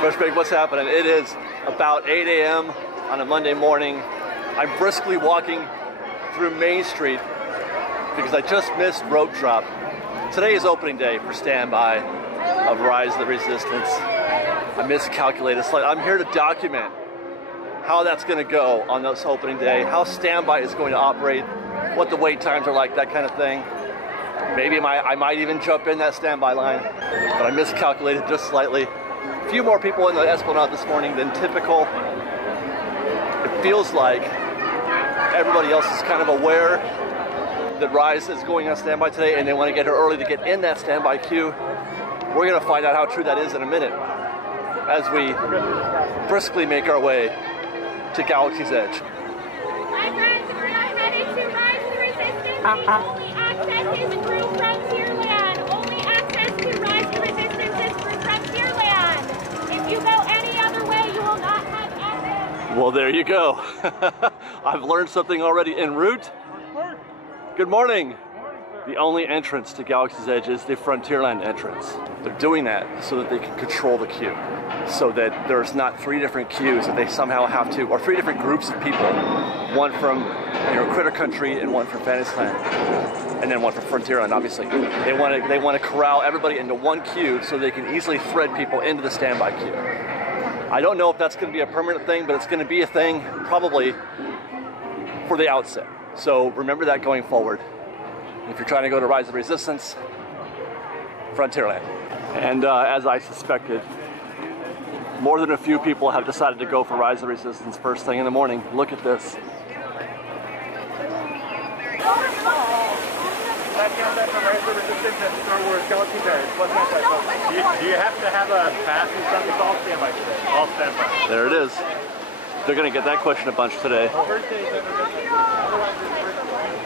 Fresh Bake, what's happening? It is about 8 a.m. on a Monday morning. I'm briskly walking through Main Street because I just missed rope drop. Today is opening day for standby of Rise of the Resistance. I miscalculated slightly. I'm here to document how that's going to go on this opening day, how standby is going to operate, what the wait times are like, that kind of thing. Maybe I might even jump in that standby line, but I miscalculated just slightly. A few more people in the Esplanade this morning than typical. It feels like everybody else is kind of aware that Rise is going on standby today and they want to get here early to get in that standby queue. We're going to find out how true that is in a minute as we briskly make our way to Galaxy's Edge. Hi friends, we're not ready to Rise the Resistance. The only access is through Frontierland. Only access to Rise the Resistance is through Frontierland. If you go any other way, you will not have access. Well, there you go. I've learned something already en route. Good morning. The only entrance to Galaxy's Edge is the Frontierland entrance. They're doing that so that they can control the queue, so that there's not three different queues that they somehow have to, or three different groups of people, one from Critter Country and one from Fantasyland, and then one from Frontierland. Obviously, they want to corral everybody into one queue so they can easily thread people into the standby queue. I don't know if that's going to be a permanent thing, but it's going to be a thing probably for the outset. So remember that going forward. If you're trying to go to Rise of the Resistance, Frontierland. And as I suspected, more than a few people have decided to go for Rise of the Resistance first thing in the morning. Look at this. Do you have to have a pass or something? It's all standby today. All standby. There it is. They're going to get that question a bunch today.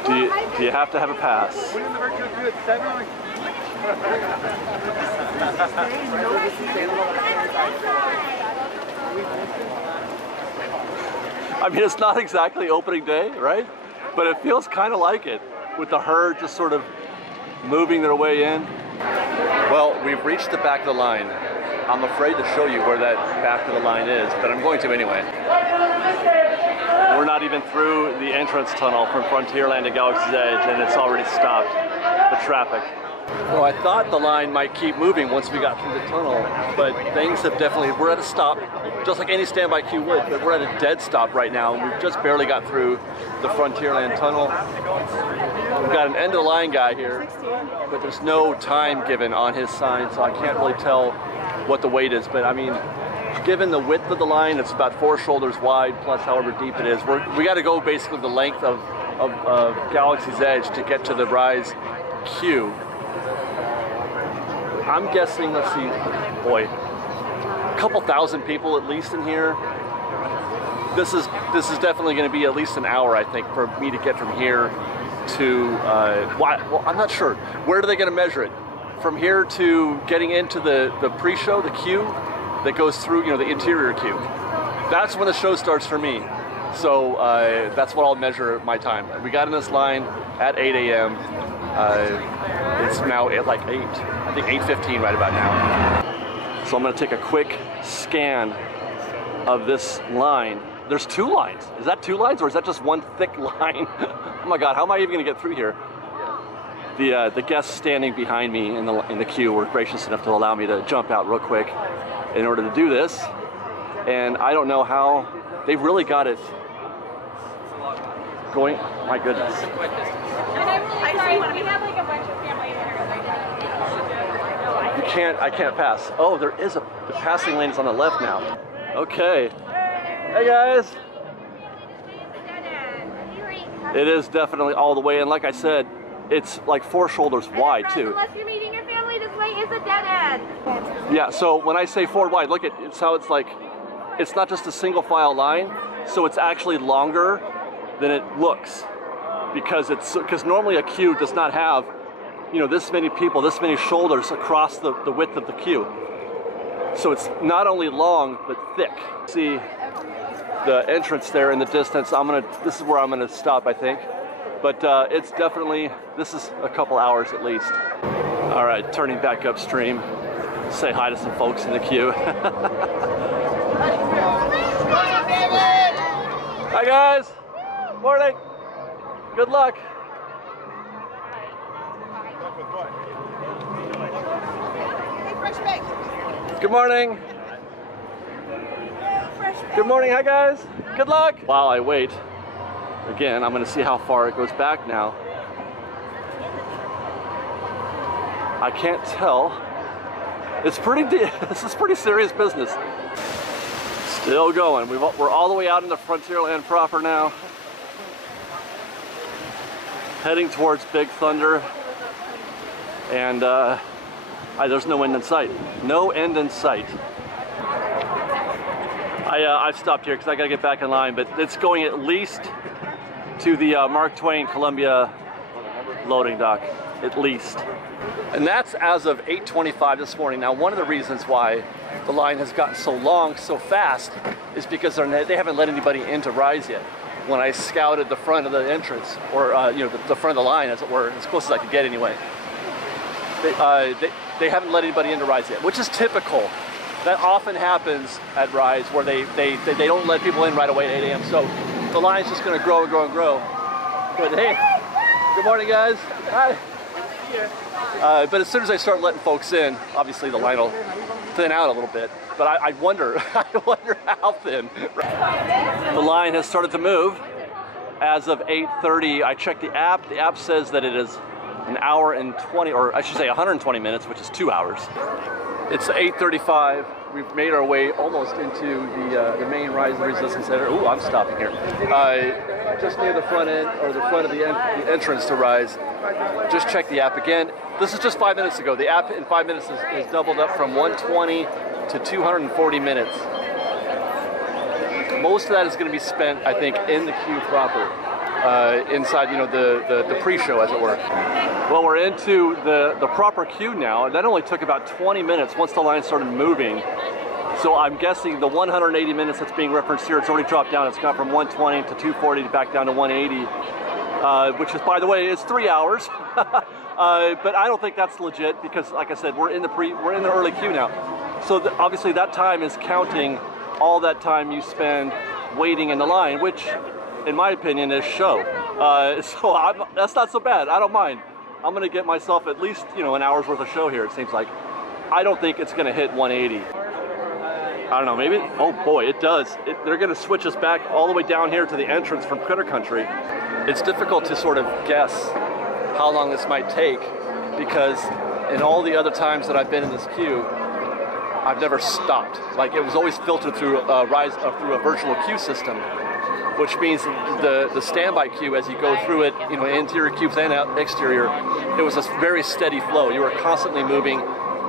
Do you have to have a pass? When is the virtual queue at 7? I mean, it's not exactly opening day, right? But it feels kind of like it, with the herd just sort of moving their way in. Well, we've reached the back of the line. I'm afraid to show you where that back of the line is, but I'm going to anyway. We're not even through the entrance tunnel from Frontierland to Galaxy's Edge, and it's already stopped the traffic. Well, I thought the line might keep moving once we got through the tunnel, but things have definitely, we're at a stop, just like any standby queue would, but we're at a dead stop right now, and we've just barely got through the Frontierland tunnel. We've got an end of the line guy here, but there's no time given on his sign, so I can't really tell what the wait is, but I mean, given the width of the line, it's about 4 shoulders wide, plus however deep it is. We got to go basically the length of Galaxy's Edge to get to the Rise queue. I'm guessing, let's see, boy, a couple thousand people at least in here. This is definitely going to be at least an hour, I think, for me to get from here to, well, I'm not sure. Where are they going to measure it? From here to getting into the pre-show, the queue that goes through, the interior queue. That's when the show starts for me. So that's what I'll measure my time. We got in this line at 8 a.m. It's now at like 8, I think 8:15 right about now. So I'm gonna take a quick scan of this line. There's 2 lines. Is that 2 lines or is that just one thick line? Oh my God, how am I even gonna get through here? The guests standing behind me in the queue were gracious enough to allow me to jump out real quick in order to do this. And I don't know how, they've really got it going. My goodness. And I'm really sorry, we have like a bunch of family members. I can't pass. Oh, there is the passing lane is on the left now. Okay. Hey guys. It is definitely all the way, and like I said, it's like 4 shoulders wide too. Unless you're meeting your family, this way is a dead end. Yeah, so when I say 4 wide, look at it's how it's like, it's not just a single file line, so it's actually longer than it looks, because normally a queue does not have, this many people, this many shoulders across the width of the queue. So it's not only long but thick. See the entrance there in the distance. This is where I'm gonna stop, I think. But it's definitely, this is a couple hours at least. All right, turning back upstream. Say hi to some folks in the queue. Hi guys, morning. Good luck. Good morning. Good morning, hi guys. Good luck. While I wait, again, I'm gonna see how far it goes back now. I can't tell. It's pretty, this is pretty serious business. Still going. We're all the way out in the Frontierland proper now. Heading towards Big Thunder. And there's no end in sight. No end in sight. I've stopped here because I gotta get back in line, but it's going at least to the Mark Twain Columbia loading dock, at least. And that's as of 8:25 this morning. Now, one of the reasons why the line has gotten so long, so fast, is because they haven't let anybody into Rise yet. When I scouted the front of the entrance, or you know, the front of the line, as it were, as close as I could get anyway, they haven't let anybody into Rise yet, which is typical. That often happens at Rise, where they don't let people in right away at 8 a.m. So the line's just going to grow and grow and grow. But hey, good morning, guys. Hi. But as soon as I start letting folks in, obviously the line will thin out a little bit. But I wonder, I wonder how thin. The line has started to move. As of 8:30, I checked the app. The app says that it is an hour and 20, or I should say 120 minutes, which is 2 hours. It's 8:35. We've made our way almost into the main Rise of the Resistance Center. Ooh, I'm stopping here. Just near the front end, or the front of the entrance to Rise. Just check the app again. This is just 5 minutes ago. The app in 5 minutes is doubled up from 120 to 240 minutes. Most of that is going to be spent, I think, in the queue proper. Inside, you know, the pre-show, as it were. Well, we're into the proper queue now, and that only took about 20 minutes once the line started moving. So I'm guessing the 180 minutes that's being referenced here, it's already dropped down. It's gone from 120 to 240 back down to 180, which is, by the way, is 3 hours. But I don't think that's legit because, like I said, we're in the early queue now. So obviously that time is counting all that time you spend waiting in the line, which, in my opinion, is show. So that's not so bad. I don't mind. I'm gonna get myself at least, you know, an hour's worth of show here, it seems like. I don't think it's gonna hit 180. I don't know, maybe, oh boy, it does. They're gonna switch us back all the way down here to the entrance from Critter Country. It's difficult to sort of guess how long this might take because in all the other times that I've been in this queue, I've never stopped. Like, it was always filtered through through a virtual queue system, which means the standby queue, as you go through it, you know, interior queues and exterior, it was a very steady flow. You were constantly moving.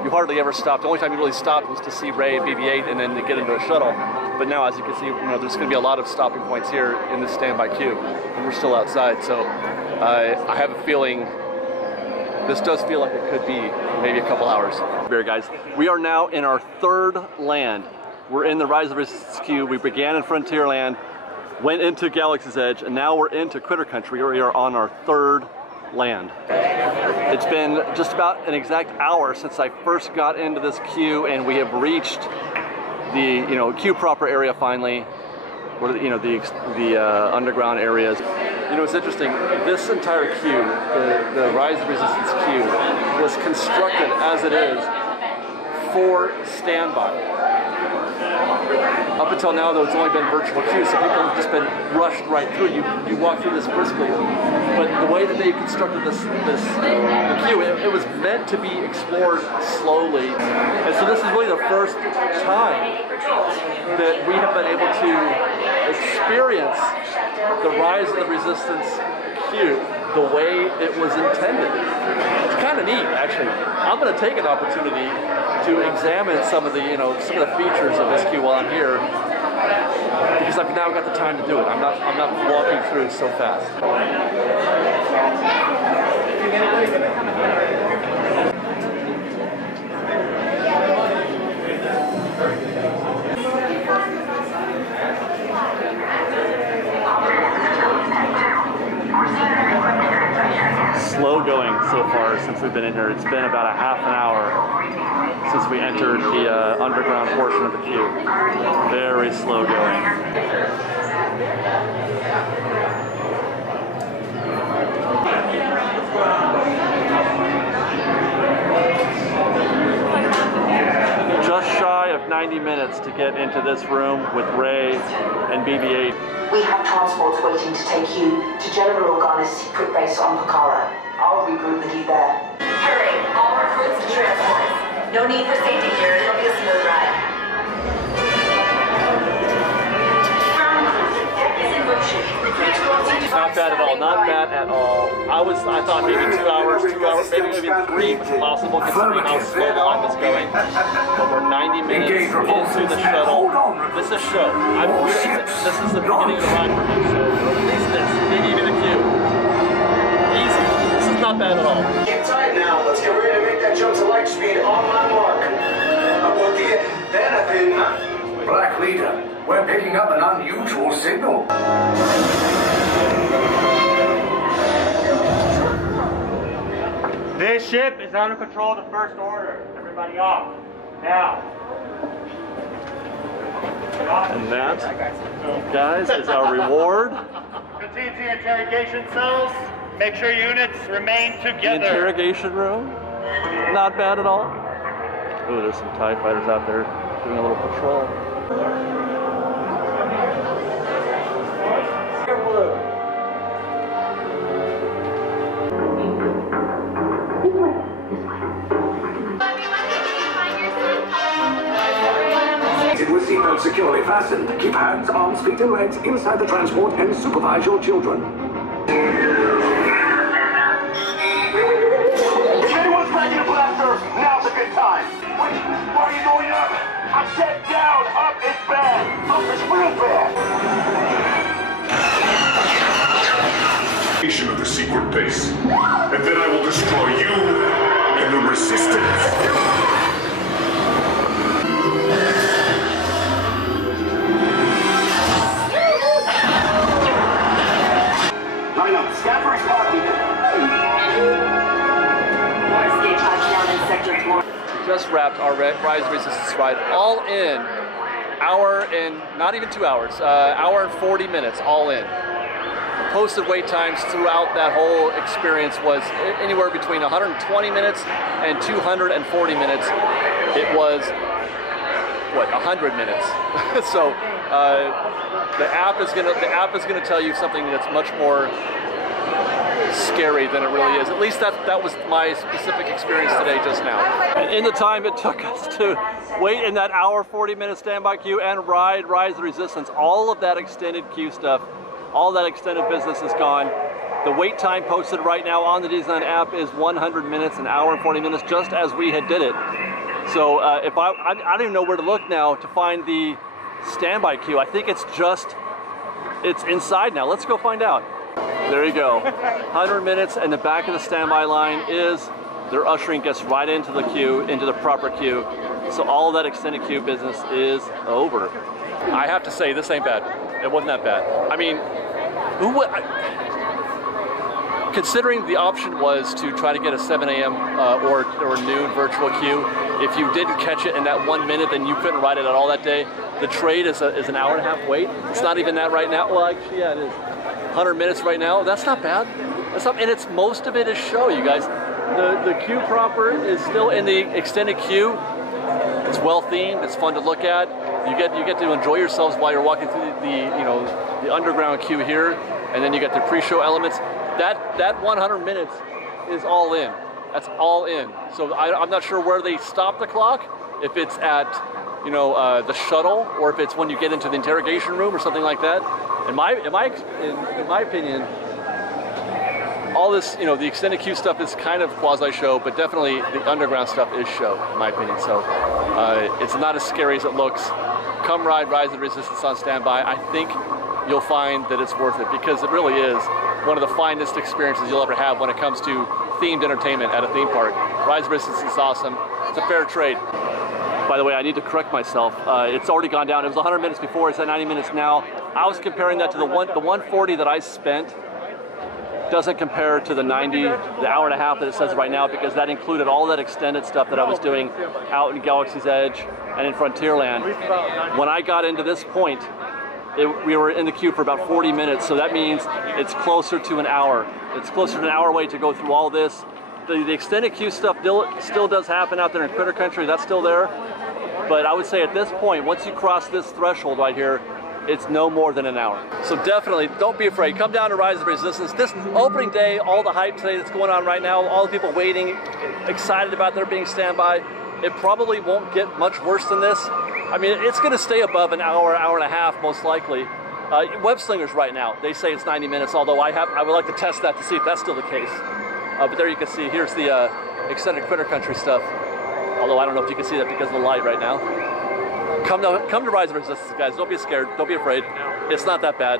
You hardly ever stopped. The only time you really stopped was to see Ray, BB-8, and then to get into a shuttle. But now, as you can see, you know, there's going to be a lot of stopping points here in this standby queue, and we're still outside. So I have a feeling this does feel like it could be maybe a couple hours. Here, guys, we are now in our third land. We're in the Rise of Resistance queue. We began in Frontierland, went into Galaxy's Edge, and now we're into Critter Country. We are on our third land. It's been just about an exact hour since I first got into this queue, and we have reached the, you know, queue proper area finally, where, you know, the underground areas. You know, it's interesting. This entire queue, the Rise of Resistance queue, was constructed as it is for standby. Up until now, though, it's only been virtual queues, so people have just been rushed right through. You walk through this briskly, but the way that they constructed the queue, it was meant to be explored slowly. And so this is really the first time that we have been able to experience the Rise of the Resistance queue the way it was intended. It's kind of neat, actually. I'm going to take an opportunity to examine some of the, you know, some of the features of this queue while I'm here, because I've now got the time to do it. I'm not walking through so fast. Slow going so far since we've been in here. It's been about a half an hour since we entered the underground portion of the queue. Very slow going. Just shy of 90 minutes to get into this room with Ray and BB-8. We have transports waiting to take you to General Organa's secret base on Pucara. I'll regroup with you there. Hurry, all recruits to transports. No need for safety gear, it'll be a smooth ride. Deck is in motion. Not bad at all, not bad at all. I thought maybe 2 hours, maybe even 3 was possible considering how slow the line was going. But we're 90 minutes into the shuttle. This is a show. This is the beginning of the ride for me, so at least this, maybe even a queue. Easy. This is not bad at all. Get tight now. Let's get ready to make that jump to light speed on my mark. Black Leader, we're picking up an unusual signal. This ship is under control of the First Order. Everybody off. Now. And that, guys, is our reward. Continue to the interrogation cells. Make sure units remain The together. interrogation room, not bad at all. Ooh, there's some TIE fighters out there doing a little patrol. With seatbelts securely fastened. Keep hands, arms, feet, and legs inside the transport and supervise your children. If anyone's packing a blaster, now's a good time. Wait, why are you going up? I said down, up is bad. Up is real bad. Of the secret base, and then I will destroy you and the Resistance. Line up, Scaffer's party. Escape touchdown in Sector 4. Just wrapped our Rise Resistance ride, all in, hour and not even 2 hours, hour and 40 minutes, all in. Posted wait times throughout that whole experience was anywhere between 120 minutes and 240 minutes. It was, what, 100 minutes. So the app is gonna tell you something that's much more scary than it really is. At least that was my specific experience today just now. And in the time it took us to wait in that hour 40-minute standby queue and Rise the Resistance, all of that extended queue stuff, all that extended business is gone. The wait time posted right now on the Disneyland app is 100 minutes, an hour and 40 minutes, just as we had did it. So if I don't even know where to look now to find the standby queue. I think it's inside now. Let's go find out. There you go. 100 minutes, and the back of the standby line is, they're ushering guests right into the queue, into the proper queue. So all of that extended queue business is over. I have to say, this ain't bad. It wasn't that bad. I mean, considering the option was to try to get a 7 a.m. or noon virtual queue, if you didn't catch it in that 1 minute, then you couldn't ride it at all that day. The trade is an hour and a half wait. It's not even that right now. Well, actually, yeah, it is. 100 minutes right now. That's not bad. That's not, and it's most of it is show, you guys. The queue proper is still in the extended queue. It's well themed. It's fun to look at. You get to enjoy yourselves while you're walking through the underground queue here, and then you get the pre-show elements. That 100 minutes is all in. That's all in. So I'm not sure where they stop the clock. If it's at the shuttle, or if it's when you get into the interrogation room or something like that. In my opinion, all this, the extended queue stuff is kind of quasi-show, but definitely the underground stuff is show, in my opinion. So it's not as scary as it looks. Come ride Rise of the Resistance on standby. I think you'll find that it's worth it, because it really is one of the finest experiences you'll ever have when it comes to themed entertainment at a theme park. Rise of the Resistance is awesome. It's a fair trade. By the way, I need to correct myself. It's already gone down. It was 100 minutes before. It's at 90 minutes now. I was comparing that to the 140 that I spent doesn't compare to the 90, the hour and a half that it says right now, because that included all that extended stuff that I was doing out in Galaxy's Edge and in Frontierland. When I got into this point, we were in the queue for about 40 minutes, so that means it's closer to an hour. It's closer to an hour wait to go through all this. The extended queue stuff still does happen out there in Critter Country, that's still there. But I would say at this point, once you cross this threshold right here, it's no more than an hour. So definitely, don't be afraid. Come down to Rise of Resistance. This opening day, all the hype today that's going on right now, all the people waiting, excited about there being standby, it probably won't get much worse than this. I mean, it's gonna stay above an hour, hour and a half, most likely. Web Slingers right now, they say it's 90 minutes, although I would like to test that to see if that's still the case. But there you can see, here's the extended Critter Country stuff. Although I don't know if you can see that because of the light right now. Come to Rise of Resistance, guys. Don't be scared. Don't be afraid. It's not that bad.